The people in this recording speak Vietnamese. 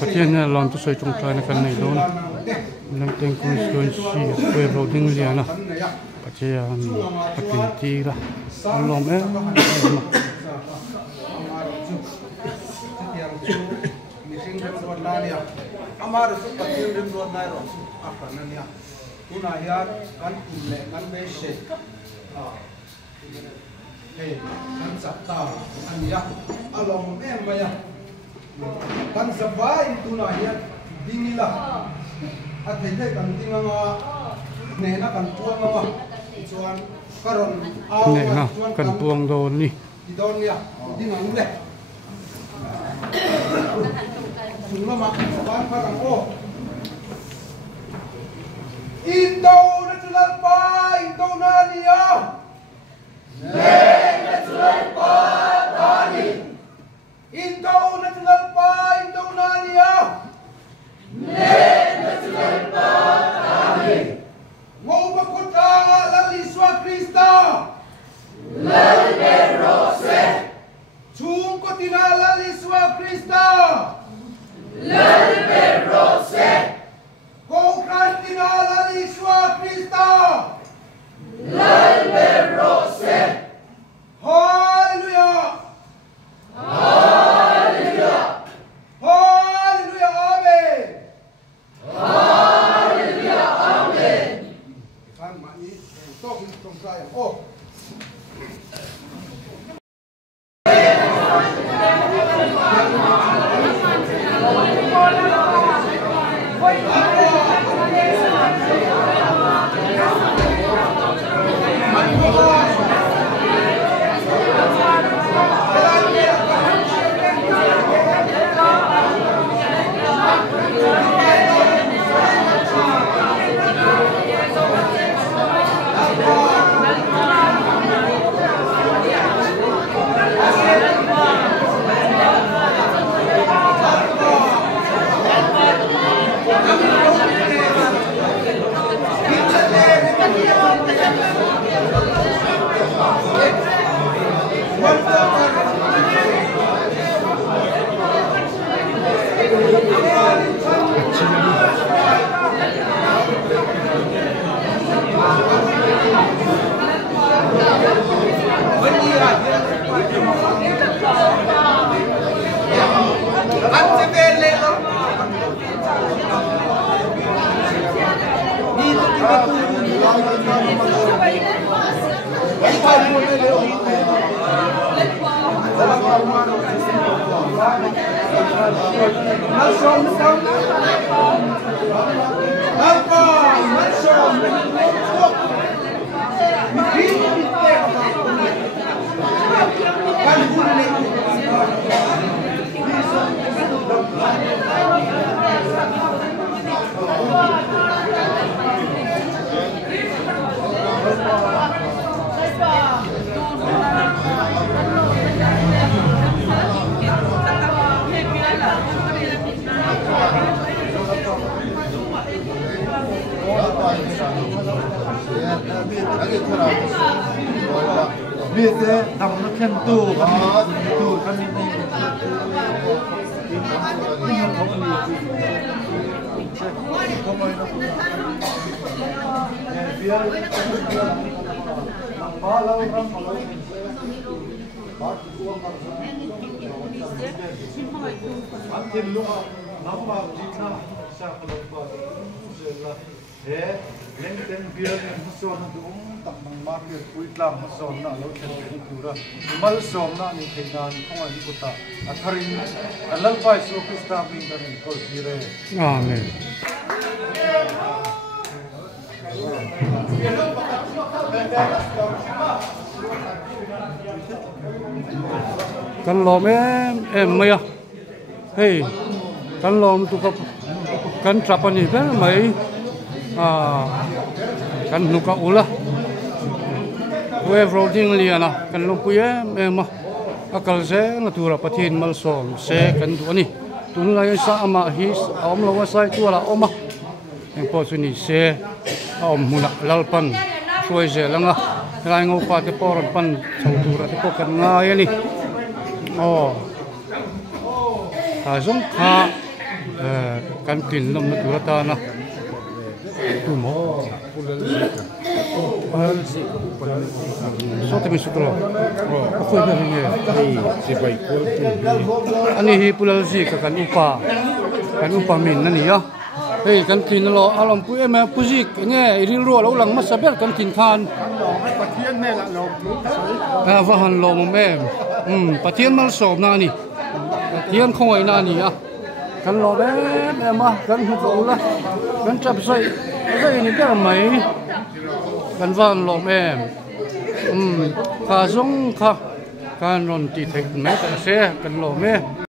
ประเทศเนี่ยลองตัวสวยจงใจในกันในโดนนั่งเต็งคนส่วนชีเวโรดิ้งเลียนะประเทศปฏิทินละลองAmar su patil rim ron nai ro su akan ania tuna hian kan le kan be she he kan chapta ania along em maya kan sabai tuna hian dingila a thei kan dinga ne na kan tuanga chuan karon ne na kan tuang do ni don nia dinga le Lama ban parang o Indo natural pa Indo nania Le natural pa tani Indo natural pa Indo nania Le natural pa tani Ngau makuta laliswa Krista Lalbe rose Chung ko tinala liswa Krista Lalbe rose Kung kantinala liswa Krista Lalbe rose Hallelujah Hallelujah Hallelujah Amen Hallelujah Amen Kan mani tok tong saya oh Biasa, tamu nak kentu, tu kami ni. Ini apa ni? Biar malau orang malau. Antin lupa nama jika saya lupa. Lengten biar musuh nanti tak mengmarket uitlam musuh nak lalu jadi kurang. Mal musuh nak ni dengan kau ni kita. Akhirin alal pai so Krista bingkan kau kira. Amen. Kan lom em mày hey kan lom tu kan trapan ni kan mai kan nuka ulah wave rolling liana kan lumpuya memang akal saya natura patin malsom se kan tu ni tunai sa ama his om lawa sai tu la oma yang posuni se om mula lalpan suai je langa rai ngau pa te poran pan natura te pokan ngai ni oh ha zong kha kan tin lom na tura ta na tu mo so te mi sutro ko ko ni ne si bai ko ani hi pulal si ka kan upa min na ni ya hei kan tin lo alom pu em pu zik nge ri ro lo lang ma saber kan tin khan pathian ne la lo va han lo mo em pathian mal sob na ni pathian khoi na ni ya kan lo be em ma kan hu ko la kan chap sai ni ka mai kan van lo em kha zong kha kan ron ti thek me ta se kan lo me